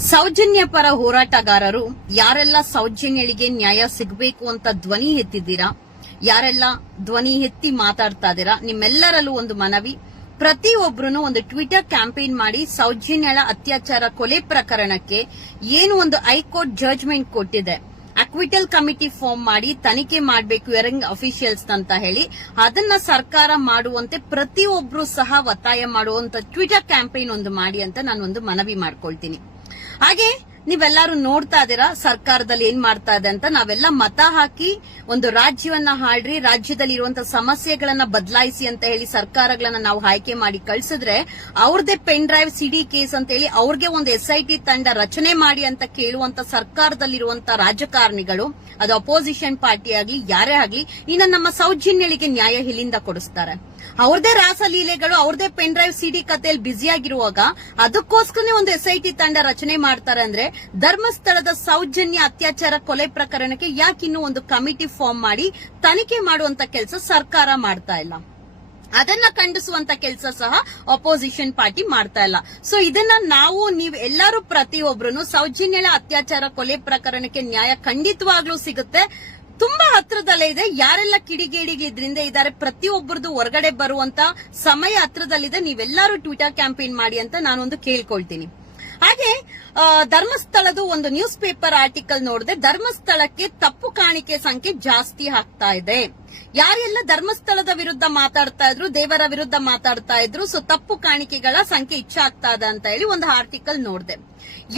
ಸೌಜನ್ಯ ಪರ ಹೋರಾಟಗಾರರು, ಯಾರೆಲ್ಲ ಸೌಜನ್ಯಳಿಗೆ ನ್ಯಾಯ ಸಿಗಬೇಕು ಅಂತ ಧ್ವನಿ ಎತ್ತಿದ್ದೀರಾ? ಯಾರೆಲ್ಲ ಧ್ವನಿ ಎತ್ತಿ ಮಾತಾಡ್ತಾ ಇದ್ದೀರಾ? ನಿಮ್ಮೆಲ್ಲರಲ್ಲೂ ಒಂದು ಮನವಿ. ಪ್ರತಿಯೊಬ್ಬರೂ ಒಂದು ಟ್ವಿಟರ್ ಕ್ಯಾಂಪೇನ್ ಮಾಡಿ ಸೌಜನ್ಯಳ ಅತ್ಯಾಚಾರ ಕೊಲೆ ಪ್ರಕರಣಕ್ಕೆ ಏನು ಒಂದು ಹೈಕೋರ್ಟ್ ಜಡ್ಜ್ಮೆಂಟ್ ಕೊಟ್ಟಿದೆ. ಅಕ್ವಿಟಲ್ ಕಮಿಟಿ ಫಾರ್ಮ್ ಮಾಡಿ ತನಿಖೆ ಮಾಡಬೇಕು ಯರಂಗ್ ಅಫಿಷಿಯಲ್ಸ್ ಅಂತ ಹೇಳಿ. ಅದನ್ನ ಸರ್ಕಾರ ಮಾಡುವಂತೆ ಪ್ರತಿಯೊಬ್ರು ಸಹ ಒತ್ತಾಯ ಮಾಡುವಂತ ಟ್ವಿಟರ್ ಕ್ಯಾಂಪೇನ್ ಒಂದು ಮಾಡಿ ಅಂತ ನಾನು ಒಂದು ಮನವಿ ಮಾಡ್ಕೊಳ್ತೀನಿ. ಹಾಗೆ ನೀವೆಲ್ಲಾರು ನೋಡ್ತಾ ಇದೀರಾ ಸರ್ಕಾರದಲ್ಲಿ ಏನ್ ಮಾಡ್ತಾ ಇದೆ ಅಂತ? ನಾವೆಲ್ಲ ಮತ ಹಾಕಿ ಒಂದು ರಾಜ್ಯವನ್ನ ಹಾಡ್ರಿ ರಾಜ್ಯದಲ್ಲಿ ಇರುವಂತ ಸಮಸ್ಯೆಗಳನ್ನ ಬದಲಾಯಿಸಿ ಅಂತ ಹೇಳಿ ಸರ್ಕಾರಗಳನ್ನ ನಾವು ಆಯ್ಕೆ ಮಾಡಿ ಕಳ್ಸಿದ್ರೆ ಅವ್ರದೇ ಪೆನ್ ಡ್ರೈವ್, ಸಿಡಿ ಕೇಸ್ ಅಂತ ಹೇಳಿ ಅವ್ರಿಗೆ ಒಂದು ಎಸ್ಐಟಿ ತಂಡ ರಚನೆ ಮಾಡಿ ಅಂತ ಕೇಳುವಂತ ಸರ್ಕಾರದಲ್ಲಿರುವಂತ ರಾಜಕಾರಣಿಗಳು, ಅದು ಅಪೋಸಿಷನ್ ಪಾರ್ಟಿ ಆಗ್ಲಿ, ಯಾರೇ ಆಗ್ಲಿ, ಇನ್ನ ನಮ್ಮ ಸೌಜನ್ಯಳಿಗೆ ನ್ಯಾಯ ಇಲ್ಲಿಂದ ಕೊಡಿಸ್ತಾರೆ. ಅವ್ರದೇ ರಾಸಲೀಲೆಗಳು ಅವ್ರದೇ ಪೆನ್ ಡ್ರೈವ್ ಸಿಡಿ ಕಥೆಯಲ್ಲಿ ಬ್ಯುಸಿ ಆಗಿರುವಾಗ ಅದಕ್ಕೋಸ್ಕರನೇ ಒಂದು ಎಸ್ಐಟಿ ತಂಡ ರಚನೆ ಮಾಡ್ತಾರೆ ಅಂದ್ರೆ ಧರ್ಮಸ್ಥಳದ ಸೌಜನ್ಯ ಅತ್ಯಾಚಾರ ಕೊಲೆ ಪ್ರಕರಣಕ್ಕೆ ಯಾಕಿನ್ನೂ ಒಂದು ಕಮಿಟಿ ಫಾರ್ಮ್ ಮಾಡಿ ತನಿಖೆ ಮಾಡುವಂತ ಕೆಲಸ ಸರ್ಕಾರ ಮಾಡ್ತಾ ಇಲ್ಲ. ಅದನ್ನ ಖಂಡಿಸುವಂತ ಕೆಲಸ ಸಹ ಅಪೋಸಿಷನ್ ಪಾರ್ಟಿ ಮಾಡ್ತಾ ಇಲ್ಲ. ಸೊ ಇದನ್ನ ನಾವು, ನೀವು ಎಲ್ಲರೂ ಪ್ರತಿಯೊಬ್ಬರು ಸೌಜನ್ಯಳ ಅತ್ಯಾಚಾರ ಕೊಲೆ ಪ್ರಕರಣಕ್ಕೆ ನ್ಯಾಯ ಖಂಡಿತವಾಗ್ಲೂ ಸಿಗುತ್ತೆ. ತುಂಬಾ ಹತ್ರದಲ್ಲೇ ಇದೆ. ಯಾರೆಲ್ಲ ಕಿಡಿಗೇಡಿಗೆ ಇದರಿಂದ ಇದ್ದಾರೆ, ಪ್ರತಿಯೊಬ್ಬರದು ಹೊರಗಡೆ ಬರುವಂತ ಸಮಯ ಹತ್ರದಲ್ಲಿದೆ. ನೀವೆಲ್ಲರೂ ಟ್ವಿಟರ್ ಕ್ಯಾಂಪೇನ್ ಮಾಡಿ ಅಂತ ನಾನೊಂದು ಕೇಳ್ಕೊಳ್ತೀನಿ. ಹಾಗೆ ಧರ್ಮಸ್ಥಳದ ಒಂದು ನ್ಯೂಸ್ ಪೇಪರ್ ಆರ್ಟಿಕಲ್ ನೋಡಿದೆ ಧರ್ಮಸ್ಥಳಕ್ಕೆ ತಪ್ಪು ಕಾಣಿಕೆ ಸಂಖ್ಯೆ ಜಾಸ್ತಿ ಆಗ್ತಾ ಇದೆ. ಯಾರೆಲ್ಲ ಧರ್ಮಸ್ಥಳದ ವಿರುದ್ಧ ಮಾತಾಡ್ತಾ ಇದ್ರು, ದೇವರ ವಿರುದ್ಧ ಮಾತಾಡ್ತಾ ಇದ್ರು ಸೊ ತಪ್ಪು ಕಾಣಿಕೆಗಳ ಸಂಖ್ಯೆ ಹೆಚ್ಚಾಗ್ತಾ ಇದೆ ಅಂತ ಹೇಳಿ ಒಂದು ಆರ್ಟಿಕಲ್ ನೋಡಿದೆ.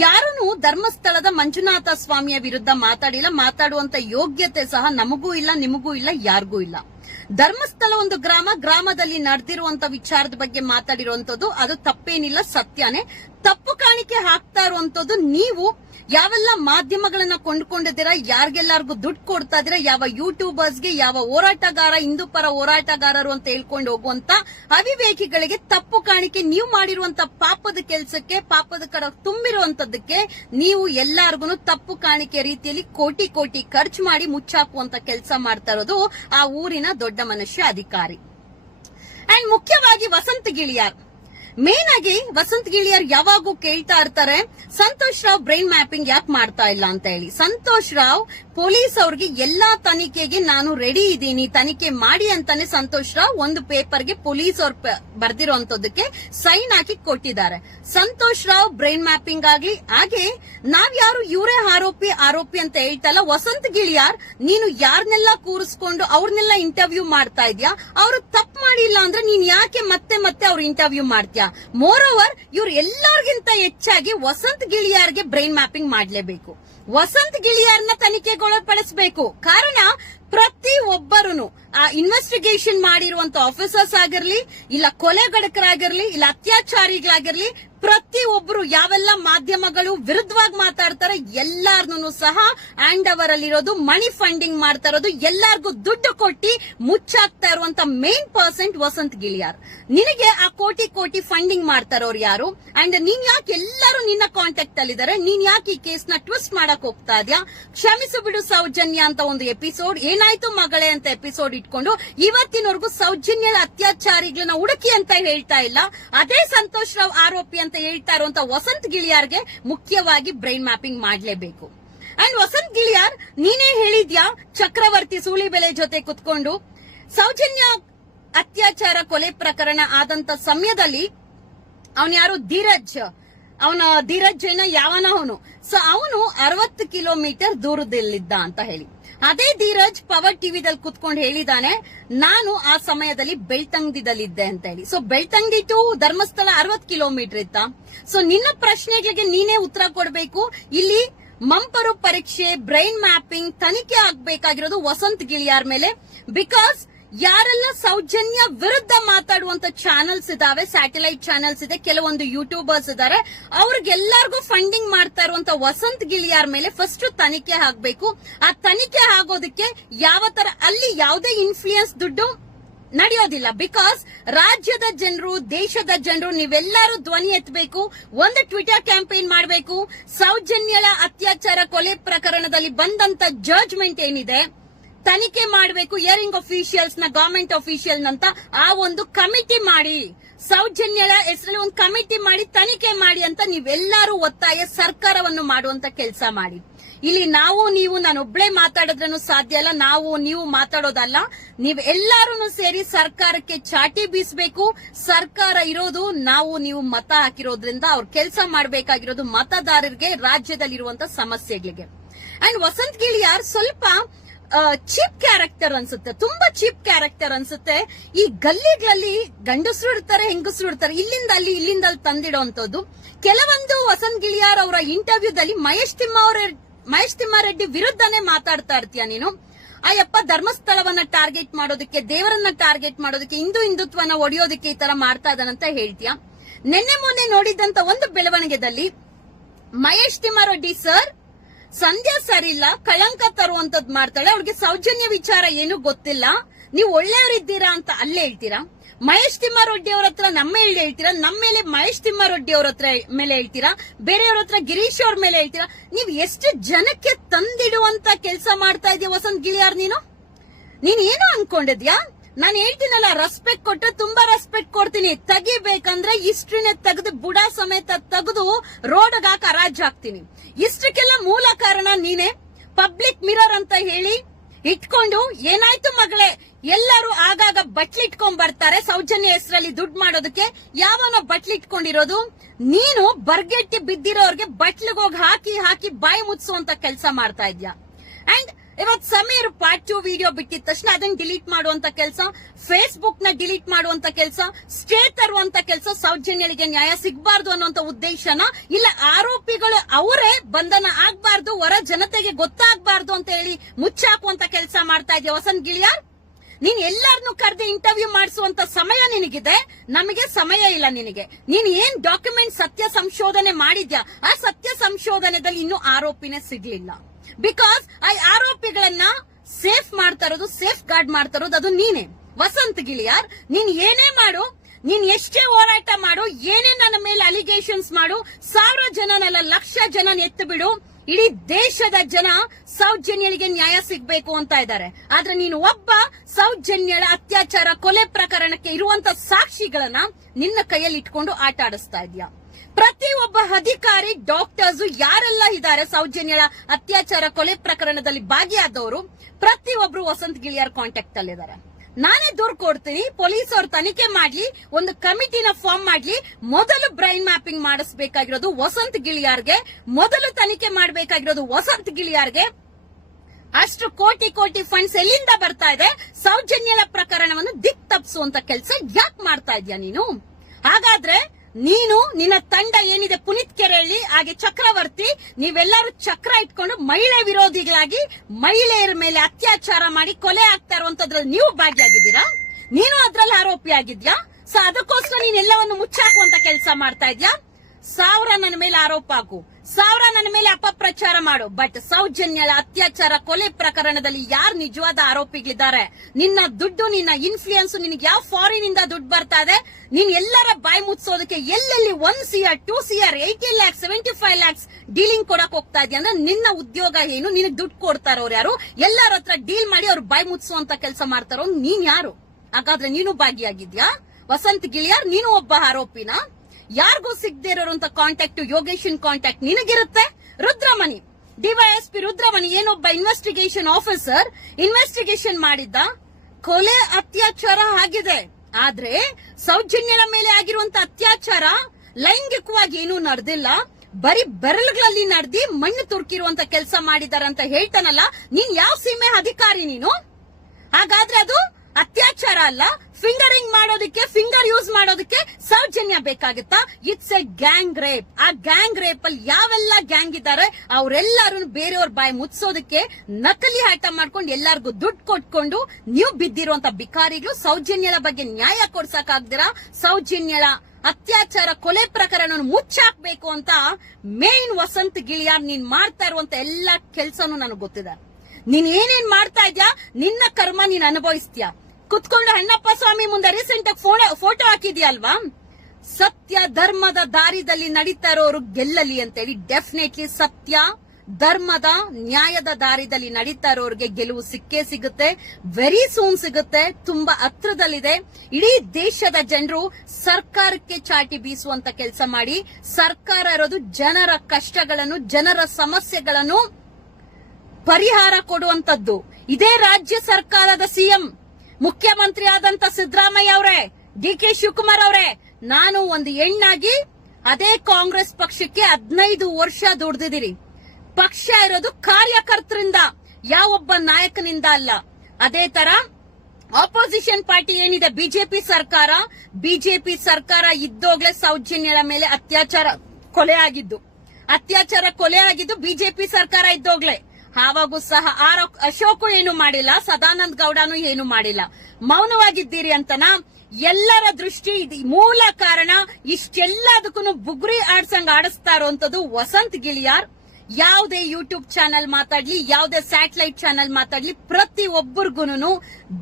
ಯಾರನ್ನು ಧರ್ಮಸ್ಥಳದ ಮಂಜುನಾಥ ಸ್ವಾಮಿಯ ವಿರುದ್ಧ ಮಾತಾಡಿಲ್ಲ, ಮಾತಾಡುವಂತ ಯೋಗ್ಯತೆ ಸಹ ನಮಗೂ ಇಲ್ಲ, ನಿಮಗೂ ಇಲ್ಲ, ಯಾರಿಗೂ ಇಲ್ಲ. ಧರ್ಮಸ್ಥಳ ಒಂದು ಗ್ರಾಮ, ಗ್ರಾಮದಲ್ಲಿ ನಡೆದಿರುವಂತ ವಿಚಾರದ ಬಗ್ಗೆ ಮಾತಾಡಿರುವಂತದ್ದು ಅದು ತಪ್ಪೇನಿಲ್ಲ, ಸತ್ಯನೇ. ತಪ್ಪು ಕಾಣಿಕೆ ಹಾಕ್ತಾ ಇರುವಂತದ್ದು ನೀವು ಯಾವೆಲ್ಲ ಮಾಧ್ಯಮಗಳನ್ನ ಕೊಂಡ್ಕೊಂಡಿದ್ದೀರಾ, ಯಾರಿಗೆಲ್ಲಾರ್ಗು ದುಡ್ಡು ಕೊಡ್ತಾ ಇದೀರಾ ಯಾವ ಯೂಟ್ಯೂಬರ್ಸ್ಗೆ ಯಾವ ಹೋರಾಟಗಾರ, ಹಿಂದೂ ಪರ ಹೋರಾಟಗಾರರು ಅಂತ ಹೇಳ್ಕೊಂಡು ಹೋಗುವಂತ ಅವಿವೇಕಿಗಳಿಗೆ ತಪ್ಪು ಕಾಣಿಕೆ, ನೀವು ಮಾಡಿರುವಂತ ಪಾಪದ ಕೆಲಸಕ್ಕೆ, ಪಾಪದ ಕಡ ತುಂಬಿರುವಂತದ್ದಕ್ಕೆ ನೀವು ಎಲ್ಲಾರ್ಗು ತಪ್ಪು ಕಾಣಿಕೆ ರೀತಿಯಲ್ಲಿ ಕೋಟಿ ಕೋಟಿ ಖರ್ಚು ಮಾಡಿ ಮುಚ್ಚಾಕುವಂತ ಕೆಲಸ ಮಾಡ್ತಾ ಇರೋದು ಆ ಊರಿನ ದೊಡ್ಡ ಮನುಷ್ಯ ಅಧಿಕಾರಿ. ಅಂಡ್ ಮುಖ್ಯವಾಗಿ ವಸಂತ ಗಿಳಿಯಾರ್. ಮೇನ್ ಆಗಿ ವಸಂತ್ ಗಿಳಿಯರ್ ಯಾವಾಗೂ ಕೇಳ್ತಾ ಇರ್ತಾರೆ, ಸಂತೋಷ್ ರಾವ್ ಬ್ರೈನ್ ಮ್ಯಾಪಿಂಗ್ ಯಾಕೆ ಮಾಡ್ತಾ ಇಲ್ಲ? ಅಂತ ಹೇಳಿ. ಸಂತೋಷ್ ರಾವ್ ಪೊಲೀಸ್ ಅವ್ರಿಗೆ ಎಲ್ಲಾ ತನಿಖೆಗೆ ನಾನು ರೆಡಿ ಇದ್ದೀನಿ. ತನಿಖೆ ಮಾಡಿ ಅಂತಾನೆ ಸಂತೋಷ್ ರಾವ್ ಒಂದು ಪೇಪರ್ಗೆ ಪೊಲೀಸ್ ಅವ್ರು ಬರ್ದಿರೋಂತದಕ್ಕೆ ಸೈನ್ ಹಾಕಿ ಕೊಟ್ಟಿದ್ದಾರೆ. ಸಂತೋಷ್ ರಾವ್ ಬ್ರೈನ್ ಮ್ಯಾಪಿಂಗ್ ಆಗ್ಲಿ, ಹಾಗೆ ನಾವ್ಯಾರು ಇವರೇ ಆರೋಪಿ ಆರೋಪಿ ಅಂತ ಹೇಳ್ತಲ್ಲ, ವಸಂತ್ ಗಿಳಿಯಾರ್ ನೀನು ಯಾರನ್ನೆಲ್ಲ ಕೂರಿಸ್ಕೊಂಡು ಅವ್ರನ್ನೆಲ್ಲ ಇಂಟರ್ವ್ಯೂ ಮಾಡ್ತಾ ಇದ್ಯಾ? ಅವರು ತಪ್ಪು ಮಾಡಿಲ್ಲ ಅಂದ್ರೆ ನೀನ್ ಯಾಕೆ ಮತ್ತೆ ಮತ್ತೆ ಅವ್ರು ಇಂಟರ್ವ್ಯೂ ಮಾಡ್ತೀಯಾ? ಮೋರ್ ಓವರ್ ಇವ್ರು ಎಲ್ಲರಿಗಿಂತ ಹೆಚ್ಚಾಗಿ ವಸಂತ್ ಗಿಳಿಯಾರ್ಗೆ ಬ್ರೈನ್ ಮ್ಯಾಪಿಂಗ್ ಮಾಡ್ಲೇಬೇಕು? ವಸಂತ್ ಗಿಳಿಯಾರ್ನ ತನಿಖೆಗೊಳಪಡಿಸಬೇಕು. ಕಾರಣ ಪ್ರತಿ ಒಬ್ಬರು ಆ ಇನ್ವೆಸ್ಟಿಗೇಷನ್ ಮಾಡಿರುವಂತ ಆಫೀಸರ್ಸ್ ಆಗಿರ್ಲಿ, ಇಲ್ಲ ಕೊಲೆಗಡಕರಾಗಿರ್ಲಿ ಇಲ್ಲ ಅತ್ಯಾಚಾರಿಗಳಾಗಿರ್ಲಿ ಪ್ರತಿ ಒಬ್ರು ಯಾವೆಲ್ಲ ಮಾಧ್ಯಮಗಳು ವಿರುದ್ಧವಾಗಿ ಮಾತಾಡ್ತಾರೆ ಎಲ್ಲಾರ್ನು ಸಹ ಆಂಡ್ ಅವರ್ ಅಲ್ಲಿರೋದು ಮನಿ ಫಂಡಿಂಗ್ ಮಾಡ್ತಾ ಇರೋದು ಎಲ್ಲಾರ್ಗೂ ದುಡ್ಡು ಕೊಟ್ಟಿ ಮುಚ್ಚಾಕ್ತಾ ಇರುವಂತ ಮೇನ್ ಪರ್ಸೆಂಟ್ ವಸಂತ್ ಗಿಳಿಯಾರ್. ನಿನಗೆ ಆ ಕೋಟಿ ಕೋಟಿ ಫಂಡಿಂಗ್ ಮಾಡ್ತಾರೋರು ಯಾರು? ಅಂಡ್ ನೀನ್ ಯಾಕೆ ಎಲ್ಲರೂ ನಿನ್ನ ಕಾಂಟ್ಯಾಕ್ಟ್ ಅಲ್ಲಿದ್ದಾರೆ? ನೀನ್ ಯಾಕೆ ಈ ಕೇಸ್ನ ಟ್ವಿಸ್ಟ್ ಮಾಡಕ್ ಹೋಗ್ತಾ ಇದ್ಯಾ? ಕ್ಷಮಿಸು ಬಿಡು ಸೌಜನ್ಯ ಅಂತ ಒಂದು ಎಪಿಸೋಡ್ ಏನಾಯ್ತು ಮಗಳೇ ಅಂತ ಎಪಿಸೋಡ್ ಇಟ್ಕೊಂಡು ಇವತ್ತಿನವರೆಗೂ ಸೌಜನ್ಯ ಅತ್ಯಾಚಾರಿಗಳನ್ನ ಹುಡುಕಿ ಅಂತ ಹೇಳ್ತಾ ಇಲ್ಲ. ಅದೇ ಸಂತೋಷ್ ರಾವ್ ಆರೋಪಿ ಅಂತ ಹೇಳ್ತಾ ಇರುವಂತ ವಸಂತ್ ಗಿಳಿಯಾರ್ಗೆ ಮುಖ್ಯವಾಗಿ ಬ್ರೈನ್ ಮ್ಯಾಪಿಂಗ್ ಮಾಡ್ಲೇಬೇಕು. ಅಂಡ್ ವಸಂತ್ ಗಿಳಿಯಾರ್, ನೀನೇ ಹೇಳಿದ್ಯಾ? ಚಕ್ರವರ್ತಿ ಸೂಳಿಬೆಲೆ ಜೊತೆ ಕುತ್ಕೊಂಡು, ಸೌಜನ್ಯ ಅತ್ಯಾಚಾರ ಕೊಲೆ ಪ್ರಕರಣ ಆದಂತ ಸಮಯದಲ್ಲಿ ಅವನ್ ಯಾರು? ಧೀರಜ್. ಅವನ ಧೀರಜ್ ಜೈನ ಯಾವನ ಅವನು. ಸೊ ಅವನು ಅರವತ್ತು ಕಿಲೋಮೀಟರ್ ದೂರದಲ್ಲಿದ್ದ ಅಂತ ಹೇಳಿ. ಅದೇ ಧೀರಜ್ ಪವರ್ ಟಿವಿದಲ್ಲಿ ಕುತ್ಕೊಂಡು ಹೇಳಿದಾನೆ, ನಾನು ಆ ಸಮಯದಲ್ಲಿ ಬೆಳ್ತಂಗಿದಲ್ಲಿದ್ದೆ ಅಂತ ಹೇಳಿ ಸೊ ಬೆಳ್ತಂಗಿ ಟು ಧರ್ಮಸ್ಥಳ ಅರವತ್ ಕಿಲೋಮೀಟರ್ ಇತ್ತ? ಸೊ ನಿನ್ನ ಪ್ರಶ್ನೆಗಳಿಗೆ ನೀನೇ ಉತ್ತರ ಕೊಡಬೇಕು. ಇಲ್ಲಿ ಮಂಪರು ಪರೀಕ್ಷೆ ಬ್ರೈನ್ ಮ್ಯಾಪಿಂಗ್ ತನಿಖೆ ಆಗ್ಬೇಕಾಗಿರೋದು ವಸಂತ್ ಗಿಳಿಯಾರ್ ಮೇಲೆ. ಬಿಕಾಸ್ ಯಾರೆಲ್ಲ ಸೌಜನ್ಯ ವಿರುದ್ಧ ಮಾತಾಡುವಂತ ಚಾನೆಲ್ಸ್ ಇದಾವೆ ಸ್ಯಾಟಲೈಟ್ ಚಾನೆಲ್ಸ್ ಇದೆ, ಕೆಲವೊಂದು ಯೂಟ್ಯೂಬರ್ಸ್ ಇದಾರೆ, ಅವ್ರಿಗೆಲ್ಲರಿಗೂ ಫಂಡಿಂಗ್ ಮಾಡ್ತಾ ಇರುವಂತ ವಸಂತ್ ಗಿಳಿಯಾರ್ ಮೇಲೆ ಫಸ್ಟ್ ತನಿಖೆ ಆಗ್ಬೇಕು. ಆ ತನಿಖೆ ಆಗೋದಕ್ಕೆ ಯಾವ ತರ, ಅಲ್ಲಿ ಯಾವುದೇ ಇನ್ಫ್ಲೂಯೆನ್ಸ್ ದುಡ್ಡು ನಡೆಯೋದಿಲ್ಲ. ಬಿಕಾಸ್ ರಾಜ್ಯದ ಜನರು, ದೇಶದ ಜನರು, ನೀವೆಲ್ಲರೂ ಧ್ವನಿ ಎತ್ತಬೇಕು ಒಂದು ಟ್ವಿಟರ್ ಕ್ಯಾಂಪೇನ್ ಮಾಡಬೇಕು. ಸೌಜನ್ಯಳ ಅತ್ಯಾಚಾರ ಕೊಲೆ ಪ್ರಕರಣದಲ್ಲಿ ಬಂದಂತ ಜಡ್ಜ್ಮೆಂಟ್ ಏನಿದೆ? ತನಿಖೆ ಮಾಡಬೇಕು ಇಯರಿಂಗ್ ಅಫಿಷಿಯಲ್ಸ್ನ ಗವರ್ಮೆಂಟ್ ಅಫಿಷಿಯಲ್ ಅಂತ ಆ ಒಂದು ಕಮಿಟಿ ಮಾಡಿ. ಸೌಜನ್ಯದ ಹೆಸರಲ್ಲಿ ಒಂದು ಕಮಿಟಿ ಮಾಡಿ, ತನಿಖೆ ಮಾಡಿ ಅಂತ ನೀವೆಲ್ಲರೂ ಒತ್ತಾಯ ಸರ್ಕಾರವನ್ನು ಮಾಡುವಂತ ಕೆಲಸ ಮಾಡಿ. ಇಲ್ಲಿ ನಾವು, ನೀವು, ನಾನು ಒಬ್ಳೆ ಮಾತಾಡಿದ್ರೂ ಸಾಧ್ಯ ಅಲ್ಲ, ನಾವು, ನೀವು ಮಾತಾಡೋದಲ್ಲ. ನೀವ್ ಎಲ್ಲಾರು ಸೇರಿ ಸರ್ಕಾರಕ್ಕೆ ಚಾಟಿ ಬೀಸಬೇಕು. ಸರ್ಕಾರ ಇರೋದು ನಾವು, ನೀವು ಮತ ಹಾಕಿರೋದ್ರಿಂದ ಅವ್ರ ಕೆಲಸ ಮಾಡಬೇಕಾಗಿರೋದು ಮತದಾರರಿಗೆ ರಾಜ್ಯದಲ್ಲಿರುವಂತ ಸಮಸ್ಯೆಗಳಿಗೆ. ಅಂಡ್ ವಸಂತ್ ಗಿಳಿಯಾರ್ ಸ್ವಲ್ಪ ಚೀಪ್ ಕ್ಯಾರೆಕ್ಟರ್ ಅನ್ಸುತ್ತೆ. ತುಂಬಾ ಚೀಪ್ ಕ್ಯಾರೆಕ್ಟರ್ ಅನ್ಸುತ್ತೆ. ಈ ಗಲ್ಲಿಗಳಲ್ಲಿ ಗಂಡಸರು ಇರ್ತಾರೆ, ಹೆಂಗಸರು ಇರ್ತಾರೆ. ಇಲ್ಲಿಂದ ಅಲ್ಲಿ ಇಲ್ಲಿಂದ ಅಲ್ಲಿ ತಂದಿಡುವಂತದ್ದು ಕೆಲವೊಂದು ವಸಂತ್ ಗಿಳಿಯಾರ್ ಅವರ ಇಂಟರ್ವ್ಯೂದಲ್ಲಿ ಮಹೇಶ್ ತಿಮ್ಮ ಅವರ, ಮಹೇಶ್ ತಿಮ್ಮಾರೆಡ್ಡಿ ವಿರುದ್ಧನೇ ಮಾತಾಡ್ತಾ ಇರ್ತೀಯ ನೀನು? ಅಯ್ಯಪ್ಪ, ಧರ್ಮಸ್ಥಳವನ್ನ ಟಾರ್ಗೆಟ್ ಮಾಡೋದಕ್ಕೆ, ದೇವರನ್ನ ಟಾರ್ಗೆಟ್ ಮಾಡೋದಕ್ಕೆ, ಹಿಂದೂ ಹಿಂದುತ್ವನ ಒಡೆಯೋದಕ್ಕೆ ಈ ತರ ಮಾಡ್ತಾ ಇದ್ದಾನಂತ ಹೇಳ್ತೀಯ? ನಿನ್ನೆ ಮೊನ್ನೆ ನೋಡಿದಂತ ಒಂದು ಬೆಳವಣಿಗೆದಲ್ಲಿ ಮಹೇಶ್ ತಿಮ್ಮಾರೆಡ್ಡಿ ಸರ್ ಸಂಧ್ಯಾ ಸರಿ ಇಲ್ಲ, ಕಳಂಕ ತರುವಂತದ್ ಮಾಡ್ತಾಳೆ. ಅವ್ರಿಗೆ ಸೌಜನ್ಯ ವಿಚಾರ ಏನು ಗೊತ್ತಿಲ್ಲ. ನೀವು ಒಳ್ಳೆಯವರಿದ್ದೀರಾ ಅಂತ ಅಲ್ಲೇ ಹೇಳ್ತೀರಾ? ಮಹೇಶ್ ತಿಮ್ಮಾರೆಡ್ಡಿ ಅವ್ರ ಹತ್ರ ನಮ್ಮ ಮೇಲೆ ಹೇಳ್ತೀರಾ? ನಮ್ಮ ಮೇಲೆ ಮಹೇಶ್ ತಿಮ್ಮಾರೆಡ್ಡಿ ಅವ್ರ ಹತ್ರ ಮೇಲೆ ಹೇಳ್ತೀರಾ? ಬೇರೆಯವ್ರ ಹತ್ರ ಗಿರೀಶ್ ಅವ್ರ ಮೇಲೆ ಹೇಳ್ತೀರಾ? ನೀವ್ ಎಷ್ಟು ಜನಕ್ಕೆ ತಂದಿಡುವಂತ ಕೆಲಸ ಮಾಡ್ತಾ ಇದೀಯ ವಸಂತ್ ಗಿಳಿಯಾರ್ ನೀನು? ನೀನ್ ಏನು ಅನ್ಕೊಂಡಿದ್ಯಾ? ನಾನು ಹೇಳ್ತೀನಲ್ಲ ರೆಸ್ಪೆಕ್ಟ್ ಕೊಟ್ಟು ತುಂಬಾ ರೆಸ್ಪೆಕ್ಟ್ ಕೊಡ್ತೀನಿ. ತೆಗಿಬೇಕಂದ್ರೆ ಇಸ್ಟ್ರಿನೇ ತೆಗೆದು, ಬುಡ ಸಮೇತ ತೆಗೆದು ರೋಡ್ಗೆ ಹಾಕಿ ಹಾಕ್ತೀನಿ. ಇಷ್ಟಕ್ಕೆಲ್ಲ ಮೂಲ ಕಾರಣ ನೀನೆ. ಪಬ್ಲಿಕ್ ಮಿರರ್ ಅಂತ ಹೇಳಿ ಇಟ್ಕೊಂಡು, ಏನಾಯ್ತು ಮಗಳೇ? ಎಲ್ಲರೂ ಆಗಾಗ ಬಟ್ಲಿಟ್ಕೊಂಡ್ ಬರ್ತಾರೆ. ಸೌಜನ್ಯ ಹೆಸರಲ್ಲಿ ದುಡ್ಡು ಮಾಡೋದಕ್ಕೆ. ಯಾವನೋ ಬಟ್ಲಿಟ್ಕೊಂಡಿರೋದು ನೀನು ಬರ್ಗೆಟ್ಟಿ ಬಿದ್ದಿರೋರ್ಗೆ ಬಟ್ಲಿಗೋಗಿ ಹಾಕಿ ಹಾಕಿ ಬಾಯಿ ಮುಚ್ಚುವಂತ ಕೆಲಸ ಮಾಡ್ತಾ ಇದ್ಯಾ? ಅಂಡ್ ಇವತ್ ಸಮೀರ್ ಪಾರ್ಟ್ ಟು ವಿಡಿಯೋ ಬಿಟ್ಟಿದ ತಕ್ಷಣ ಅದನ್ನ ಡಿಲೀಟ್ ಮಾಡುವಂತ ಕೆಲಸ ಫೇಸ್ಬುಕ್ನ ಡಿಲೀಟ್ ಮಾಡುವಂತ ಕೆಲಸ ಸ್ಟೇ ತರುವಂತ ಕೆಲಸ ಸೌಜನ್ಯಗಳಿಗೆ ನ್ಯಾಯ ಸಿಗಬಾರ್ದು ಅನ್ನುವಂತ ಉದ್ದೇಶನ, ಇಲ್ಲ ಆರೋಪಿಗಳು ಅವರೇ ಬಂಧನ ಆಗ್ಬಾರ್ದು, ಹೊರ ಜನತೆಗೆ ಗೊತ್ತಾಗ್ಬಾರ್ದು ಅಂತ ಹೇಳಿ ಮುಚ್ಚಾಕುವಂತ ಕೆಲಸ ಮಾಡ್ತಾ ಇದೆಯಾ ವಸಂತ್ ಗಿಳಿಯಾರ್? ನೀನ್ ಎಲ್ಲಾರನ್ನು ಕರೆದು ಇಂಟರ್ವ್ಯೂ ಮಾಡಿಸುವಂತ ಸಮಯ ನಿನಗಿದೆ, ನಮಗೆ ಸಮಯ ಇಲ್ಲ ನಿನಗೆ. ನೀನ್ ಏನ್ ಡಾಕ್ಯುಮೆಂಟ್ ಸತ್ಯ ಸಂಶೋಧನೆ ಮಾಡಿದ್ಯಾ? ಆ ಸತ್ಯ ಸಂಶೋಧನೆದಲ್ಲಿ ಇನ್ನೂ ಆರೋಪಿನೇ ಸಿಗ್ಲಿಲ್ಲ. ಬಿಕಾಸ್ ಆ ಆರೋಪಿಗಳನ್ನ ಸೇಫ್ ಮಾಡ್ತಾ ಇರೋದು ಸೇಫ್ ಗಾರ್ಡ್ ಮಾಡ್ತಾ ಇರೋದು ಅದು ನೀನೆ. ವಸಂತ್ ಗಿಳಿಯಾರ್, ನೀನ್ ಏನೇ ಮಾಡು, ನೀನ್ ಎಷ್ಟೇ ಹೋರಾಟ ಮಾಡು, ಏನೇ ನನ್ನ ಮೇಲೆ ಅಲಿಗೇಷನ್ಸ್ ಮಾಡು, ಸಾವಿರ ಜನನೆಲ್ಲ ಲಕ್ಷ ಜನ ಎತ್ತು ಬಿಡು ಇಡೀ ದೇಶದ ಜನ ಸೌಜನ್ಯಳಿಗೆ ನ್ಯಾಯ ಸಿಗ್ಬೇಕು ಅಂತ ಇದ್ದಾರೆ. ಆದ್ರೆ ನೀನು ಒಬ್ಬ ಸೌಜನ್ಯಳ ಅತ್ಯಾಚಾರ ಕೊಲೆ ಪ್ರಕರಣಕ್ಕೆ ಇರುವಂತ ಸಾಕ್ಷಿಗಳನ್ನ ನಿನ್ನ ಕೈಯಲ್ಲಿ ಇಟ್ಕೊಂಡು ಆಟ ಆಡಿಸ್ತಾ ಇದೀಯ ಪ್ರತಿ ಒಬ್ಬ ಅಧಿಕಾರಿ, ಡಾಕ್ಟರ್ಸ್ ಯಾರೆಲ್ಲ ಇದ್ದಾರೆ, ಸೌಜನ್ಯಳ ಅತ್ಯಾಚಾರ ಕೊಲೆ ಪ್ರಕರಣದಲ್ಲಿ ಭಾಗಿಯಾದವರು ಪ್ರತಿ ಒಬ್ರು ವಸಂತ್ ಗಿಳಿಯಾರ್ ಕಾಂಟ್ಯಾಕ್ಟ್ ಅಲ್ಲಿದ್ದಾರೆ. ನಾನೇ ದೂರ್ ಕೊಡ್ತೀನಿ ಪೊಲೀಸ್ ಅವ್ರು ತನಿಖೆ ಮಾಡ್ಲಿ, ಒಂದು ಕಮಿಟಿನ ಫಾರ್ಮ್ ಮಾಡ್ಲಿ, ಮೊದಲು ಬ್ರೈನ್ ಮ್ಯಾಪಿಂಗ್ ಮಾಡಿಸ್ಬೇಕಾಗಿರೋದು ವಸಂತ್ ಗಿಳಿಯಾರ್ಗೆ, ಮೊದಲು ತನಿಖೆ ಮಾಡಬೇಕಾಗಿರೋದು ವಸಂತ್ ಗಿಳಿಯಾರ್ಗೆ. ಅಷ್ಟು ಕೋಟಿ ಕೋಟಿ ಫಂಡ್ಸ್ ಎಲ್ಲಿಂದ ಬರ್ತಾ ಇದೆ, ಸೌಜನ್ಯಳ ಪ್ರಕರಣವನ್ನು ದಿಕ್ ತಪ್ಪಿಸುವಂತ ಕೆಲಸ ಯಾಕೆ ಮಾಡ್ತಾ ಇದೀಯ ನೀನು? ಹಾಗಾದ್ರೆ ನೀನು ನಿನ್ನ ತಂಡ ಏನಿದೆ ಪುನೀತ್ ಕೆರೆಯಲ್ಲಿ ಹಾಗೆ ಚಕ್ರವರ್ತಿ, ನೀವೆಲ್ಲರೂ ಚಕ್ರ ಇಟ್ಕೊಂಡು ಮಹಿಳೆ ವಿರೋಧಿಗಳಾಗಿ ಮಹಿಳೆಯರ ಮೇಲೆ ಅತ್ಯಾಚಾರ ಮಾಡಿ ಕೊಲೆ ಆಗ್ತಾ ಇರುವಂತದ್ರಲ್ಲಿ ನೀವು ಭಾಗಿಯಾಗಿದ್ದೀರಾ? ನೀನು ಅದ್ರಲ್ಲಿ ಆರೋಪಿ ಆಗಿದ್ಯಾ ಸೊ ಅದಕ್ಕೋಸ್ಕರ ನೀನ್ ಎಲ್ಲವನ್ನು ಮುಚ್ಚಾಕುವಂತ ಕೆಲಸ ಮಾಡ್ತಾ ಇದ್ಯಾ? ಸಾವಿರ ನನ್ನ ಮೇಲೆ ಆರೋಪ ಹಾಕು. ಸಾವಿರ ನನ್ನ ಮೇಲೆ ಅಪಪ್ರಚಾರ ಮಾಡು. ಬಟ್ ಸೌಜನ್ಯಳ ಅತ್ಯಾಚಾರ ಕೊಲೆ ಪ್ರಕರಣದಲ್ಲಿ ಯಾರು ನಿಜವಾದ ಆರೋಪಿಗಳಿದ್ದಾರೆ? ನಿನ್ನ ದುಡ್ಡು, ನಿನ್ನ ಇನ್ಫ್ಲೂಯೆನ್ಸ್ ನಿನಗೆ ಯಾವ ಫಾರಿನ್ ಇಂದ ದುಡ್ಡು ಬರ್ತಾ ಇದೆ? ನೀನ್ ಎಲ್ಲರ ಬಾಯಿ ಮುಚ್ಚೋದಕ್ಕೆ ಎಲ್ಲೆಲ್ಲಿ one CR two CR eighty lakhs seventy five lakhs dealing ಕೊಡಕ್ ಹೋಗ್ತಾ ಇದೆಯಾ ಅಂದ್ರೆ ನಿನ್ನ ಉದ್ಯೋಗ ಏನು? ನಿನಗೆ ದುಡ್ಡು ಕೊಡ್ತಾರೋರು ಯಾರು? ಎಲ್ಲರ ಹತ್ರ ಡೀಲ್ ಮಾಡಿ ಅವ್ರು ಬಾಯಿ ಮುಚ್ಚುವಂತ ಕೆಲಸ ಮಾಡ್ತಾರೋ ನೀನ್ ಯಾರು? ಹಾಗಾದ್ರೆ ನೀನು ಭಾಗಿಯಾಗಿದ್ಯಾ? ವಸಂತ್ ಗಿಳಿಯಾರ್, ನೀನು ಒಬ್ಬ ಆರೋಪಿನ? ಯಾರಿಗೂ ಸಿಗದೆ ಇರೋಂತ ಕಾಂಟ್ಯಾಕ್ಟ್ ಯೋಗೇಶನ್ ಕಾಂಟ್ಯಾಕ್ಟ್ ನಿನಗಿರುತ್ತೆ? ರುದ್ರಮಣಿ. ಡಿವೈಎಸ್ಪಿ ರುದ್ರಮಣಿ, ಏನೊಬ್ಬ ಇನ್ವೆಸ್ಟಿಗೇಷನ್ ಆಫೀಸರ್ ಇನ್ವೆಸ್ಟಿಗೇಷನ್ ಮಾಡಿದ್ದ? ಕೊಲೆ ಅತ್ಯಾಚಾರ ಆಗಿದೆ. ಆದ್ರೆ ಸೌಜನ್ಯರ ಮೇಲೆ ಆಗಿರುವಂತ ಅತ್ಯಾಚಾರ ಲೈಂಗಿಕವಾಗಿ ಏನೂ ನಡೆದಿಲ್ಲ. ಬರೀ ಬೆರಳುಗಳಲ್ಲಿ ನಡೆದಿ ಮಣ್ಣು ತುರ್ಕಿರುವಂತ ಕೆಲಸ ಮಾಡಿದಾರಂತ ಹೇಳ್ತಾನಲ್ಲ, ನೀನ್ ಯಾವ ಸೀಮೆ ಅಧಿಕಾರಿ ನೀನು? ಹಾಗಾದ್ರೆ ಅದು ಅತ್ಯಾಚಾರ ಅಲ್ಲ ಫಿಂಗರಿಂಗ್ ಮಾಡೋದಕ್ಕೆ ಫಿಂಗರ್ ಯೂಸ್ ಮಾಡೋದಕ್ಕೆ ಸೌಜನ್ಯ ಬೇಕಾಗುತ್ತಾ? ಇಟ್ಸ್ ಎ ಗ್ಯಾಂಗ್ ರೇಪ್ ಆ ಗ್ಯಾಂಗ್ ರೇಪ್ ಅಲ್ಲಿ ಯಾವೆಲ್ಲ ಗ್ಯಾಂಗ್ ಇದ್ದಾರೆ ಅವರೆಲ್ಲರೂ ಬೇರೆಯವ್ರ ಬಾಯಿ ಮುಚ್ಚೋದಕ್ಕೆ ನಕಲಿ ಆಟ ಮಾಡ್ಕೊಂಡು ಎಲ್ಲಾರ್ಗೂ ದುಡ್ಡು ಕೊಟ್ಕೊಂಡು ನೀವು ಬಿದ್ದಿರುವಂತ ಬಿಕಾರಿಗಳು ಸೌಜನ್ಯದ ಬಗ್ಗೆ ನ್ಯಾಯ ಕೊಡ್ಸಕ್ಕಾಗ್ದಿರ? ಸೌಜನ್ಯಳ ಅತ್ಯಾಚಾರ ಕೊಲೆ ಪ್ರಕರಣ ಮುಚ್ಚಾಕ್ಬೇಕು ಅಂತ ಮೇನ್ ವಸಂತ ಗಿಳಿಯ ನೀನ್ ಮಾಡ್ತಾ ಇರುವಂತ ಎಲ್ಲಾ ಕೆಲ್ಸನೂ ನನಗೆ ಗೊತ್ತಿದೆ. ನೀನ್ ಏನೇನ್ ಮಾಡ್ತಾ ಇದ್ಯಾ? ನಿನ್ನ ಕರ್ಮ ನೀನ್ ಅನುಭವಿಸ್ತೀಯ? ಕುತ್ಕೊಂಡು ಅಣ್ಣಪ್ಪ ಸ್ವಾಮಿ ಮುಂದೆ ರೀಸೆಂಟ್ ಆಗಿ ಫೋಟೋ ಹಾಕಿದ್ಯಲ್ವಾ? ಸತ್ಯ ಧರ್ಮದ ದಾರಿದಲ್ಲಿ ನಡೀತಾ ಇರೋರು ಗೆಲ್ಲಲಿ ಅಂತೇಳಿ ಡೆಫಿನೆಟ್ಲಿ ಸತ್ಯ ಧರ್ಮದ ನ್ಯಾಯದ ದಾರಿದಲ್ಲಿ ನಡೀತಾ ಇರೋರಿಗೆ ಗೆಲುವು ಸಿಕ್ಕೇ ಸಿಗುತ್ತೆ. ವೆರಿ ಸೂನ್ ಸಿಗುತ್ತೆ. ತುಂಬಾ ಹತ್ರದಲ್ಲಿದೆ. ಇಡೀ ದೇಶದ ಜನರು ಸರ್ಕಾರಕ್ಕೆ ಚಾಟಿ ಬೀಸುವಂತ ಕೆಲಸ ಮಾಡಿ, ಸರ್ಕಾರ ಇರೋದು ಜನರ ಕಷ್ಟಗಳನ್ನು, ಜನರ ಸಮಸ್ಯೆಗಳನ್ನು ಪರಿಹಾರ ಕೊಡುವಂತದ್ದು. ಇದೇ ರಾಜ್ಯ ಸರ್ಕಾರದ ಸಿಎಂ. ಮುಖ್ಯಮಂತ್ರಿ ಆದಂತ ಸಿದ್ದರಾಮಯ್ಯ ಅವರೇ ಡಿ ಕೆ ಶಿವಕುಮಾರ್ ಅವರೇ, ನಾನು ಒಂದು ಹೆಣ್ಣಾಗಿ ಅದೇ ಕಾಂಗ್ರೆಸ್ ಪಕ್ಷಕ್ಕೆ ಹದಿನೈದು ವರ್ಷ ದುಡ್ದಿದ್ದೀರಿ. ಪಕ್ಷ ಇರೋದು ಕಾರ್ಯಕರ್ತರಿಂದ ಯಾವೊಬ್ಬ ನಾಯಕನಿಂದ ಅಲ್ಲ. ಅದೇ ತರ ಆಪೋಸಿಷನ್ ಪಾರ್ಟಿ ಏನಿದೆ ಬಿಜೆಪಿ ಸರ್ಕಾರ ಬಿಜೆಪಿ ಸರ್ಕಾರ ಇದ್ದೋಗ್ಲೇ ಸೌಜನ್ಯಳ ಮೇಲೆ ಅತ್ಯಾಚಾರ, ಕೊಲೆ ಆಗಿದ್ದು. ಅತ್ಯಾಚಾರ, ಕೊಲೆ ಆಗಿದ್ದು ಬಿಜೆಪಿ ಸರ್ಕಾರ ಇದ್ದೋಗ್ಲೇ. ಆವಾಗೂ ಸಹ ಆರೋ ಅಶೋಕು ಏನು ಮಾಡಿಲ್ಲ, ಸದಾನಂದ ಗೌಡನು ಏನು ಮಾಡಿಲ್ಲ. ಮೌನವಾಗಿದ್ದೀರಿ ಅಂತನಾ? ಎಲ್ಲರ ದೃಷ್ಟಿ ಇದು ಮೂಲ ಕಾರಣ ಇಷ್ಟೆಲ್ಲದಕ್ಕೂ ಬುಗುರಿ ಆಡ್ಸಂಗ್ ಆಡಿಸ್ತಾ ಇರುವಂತದ್ದು ವಸಂತ್ ಗಿಳಿಯಾರ್. ಯಾವುದೇ ಯೂಟ್ಯೂಬ್ ಚಾನೆಲ್ ಮಾತಾಡ್ಲಿ, ಯಾವುದೇ ಸ್ಯಾಟಲೈಟ್ ಚಾನೆಲ್ ಮಾತಾಡ್ಲಿ, ಪ್ರತಿ ಒಬ್ಬರಿಗೂನು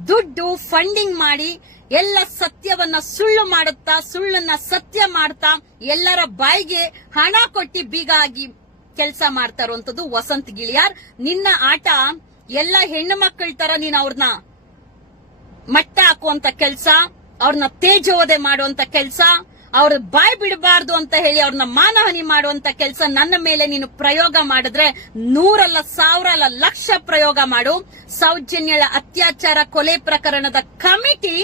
ದುಡ್ಡು ಫಂಡಿಂಗ್ ಮಾಡಿ, ಎಲ್ಲ ಸತ್ಯವನ್ನ ಸುಳ್ಳು ಮಾಡುತ್ತಾ, ಸುಳ್ಳನ್ನ ಸತ್ಯ ಮಾಡ್ತಾ, ಎಲ್ಲರ ಬಾಯಿಗೆ ಹಣ ಕೊಟ್ಟಿ ಬೀಗ ಆಗಿ ಕೆಲಸ ಮಾಡ್ತಾ ಇರುವಂತದ್ದು ವಸಂತ್ ಗಿಳಿಯಾರ್. ನಿನ್ನ ಆಟ ಎಲ್ಲ ಹೆಣ್ಣು ಮಕ್ಕಳ ತರ ನೀನ್ ಅವ್ರನ್ನ ಮಟ್ಟ ಹಾಕುವಂತ ಕೆಲಸ ಅವ್ರನ್ನ ತೇಜೋದೆ ಮಾಡುವಂತ ಕೆಲಸ, ಅವ್ರ ಬಾಯ್ ಬಿಡಬಾರ್ದು ಅಂತ ಹೇಳಿ ಅವ್ರನ್ನ ಮಾನಹಾನಿ ಮಾಡುವಂತ ಕೆಲಸ ನನ್ನ ಮೇಲೆ ನೀನು ಪ್ರಯೋಗ ಮಾಡಿದ್ರೆ ನೂರಲ್ಲ ಸಾವಿರ ಅಲ್ಲ ಲಕ್ಷ ಪ್ರಯೋಗ ಮಾಡು. ಸೌಜನ್ಯಳ ಅತ್ಯಾಚಾರ ಕೊಲೆ ಪ್ರಕರಣದ committee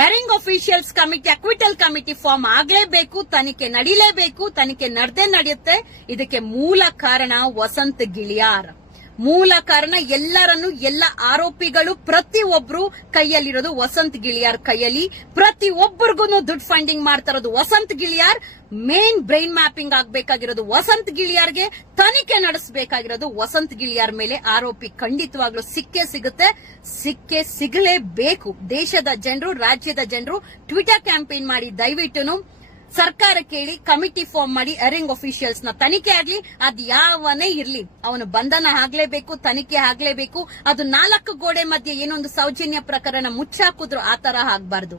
hearing officials committee acquittal committee form ಆಗ್ಲೇಬೇಕು, ತನಿಖೆ ನಡೀಲೇಬೇಕು, ತನಿಖೆ ನಡೆದೇ ನಡೆಯುತ್ತೆ. ಇದಕ್ಕೆ ಮೂಲ ಕಾರಣ ವಸಂತ್ ಗಿಳಿಯಾರ್. ಮೂಲ ಕಾರಣ ಎಲ್ಲರನ್ನು ಎಲ್ಲ ಆರೋಪಿಗಳು ಪ್ರತಿ ಒಬ್ರು ಕೈಯಲ್ಲಿರೋದು ವಸಂತ್ ಗಿಳಿಯಾರ್ ಕೈಯಲ್ಲಿ. ಪ್ರತಿ ಒಬ್ಬರಿಗೂ ದುಡ್ಡು ಫಂಡಿಂಗ್ ಮಾಡ್ತಾ ಇರೋದು Vasanth Giliyar. Main brain mapping ಆಗ್ಬೇಕಾಗಿರೋದು Vasanth ಗಿಳಿಯಾರ್ಗೆ. ತನಿಖೆ ನಡೆಸಬೇಕಾಗಿರೋದು ವಸಂತ್ ಗಿಳಿಯಾರ್ ಮೇಲೆ ಆರೋಪಿ ಖಂಡಿತವಾಗ್ಲೂ ಸಿಕ್ಕೇ ಸಿಗುತ್ತೆ. ಸಿಕ್ಕೆ ಸಿಗಲೇಬೇಕು. ದೇಶದ ಜನರು, ರಾಜ್ಯದ ಜನರು ಟ್ವಿಟರ್ ಕ್ಯಾಂಪೇನ್ ಮಾಡಿ ದಯವಿಟ್ಟು ಸರ್ಕಾರ ಕೇಳಿ ಕಮಿಟಿ ಫಾರ್ಮ್ ಮಾಡಿ ಅರಿಂಗ್ ಅಫಿಷಿಯಲ್ಸ್ನ ತನಿಖೆ ಆಗ್ಲಿ, ಅದ್ ಯಾವನೇ ಇರ್ಲಿ, ಅವನು ಬಂಧನ ಆಗ್ಲೇಬೇಕು, ತನಿಖೆ ಆಗ್ಲೇಬೇಕು, ಅದು ನಾಲ್ಕು ಗೋಡೆ ಮಧ್ಯೆ ಏನೊಂದು ಸೌಜನ್ಯ ಪ್ರಕರಣ ಮುಚ್ಚಾಕಿದ್ರು ಆ ತರ ಆಗ್ಬಾರ್ದು.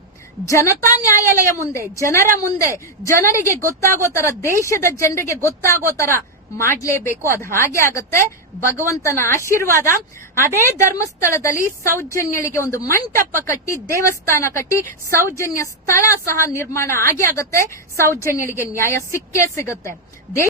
ಜನತಾ ನ್ಯಾಯಾಲಯ ಮುಂದೆ, ಜನರ ಮುಂದೆ, ಜನರಿಗೆ ಗೊತ್ತಾಗೋ ತರ, ದೇಶದ ಜನರಿಗೆ ಗೊತ್ತಾಗೋ ತರ ಮಾಡ್ಲೇಬೇಕು, ಅದು ಹಾಗೆ ಆಗತ್ತೆ. ಭಗವಂತನ ಆಶೀರ್ವಾದ. ಅದೇ ಧರ್ಮಸ್ಥಳದಲ್ಲಿ ಸೌಜನ್ಯಳಿಗೆ ಒಂದು ಮಂಟಪ ಕಟ್ಟಿ, ದೇವಸ್ಥಾನ ಕಟ್ಟಿ, ಸೌಜನ್ಯ ಸ್ಥಳ ಸಹ ನಿರ್ಮಾಣ ಆಗೇ ಆಗತ್ತೆ. ಸೌಜನ್ಯಳಿಗೆ ನ್ಯಾಯ ಸಿಕ್ಕೇ ಸಿಗುತ್ತೆ.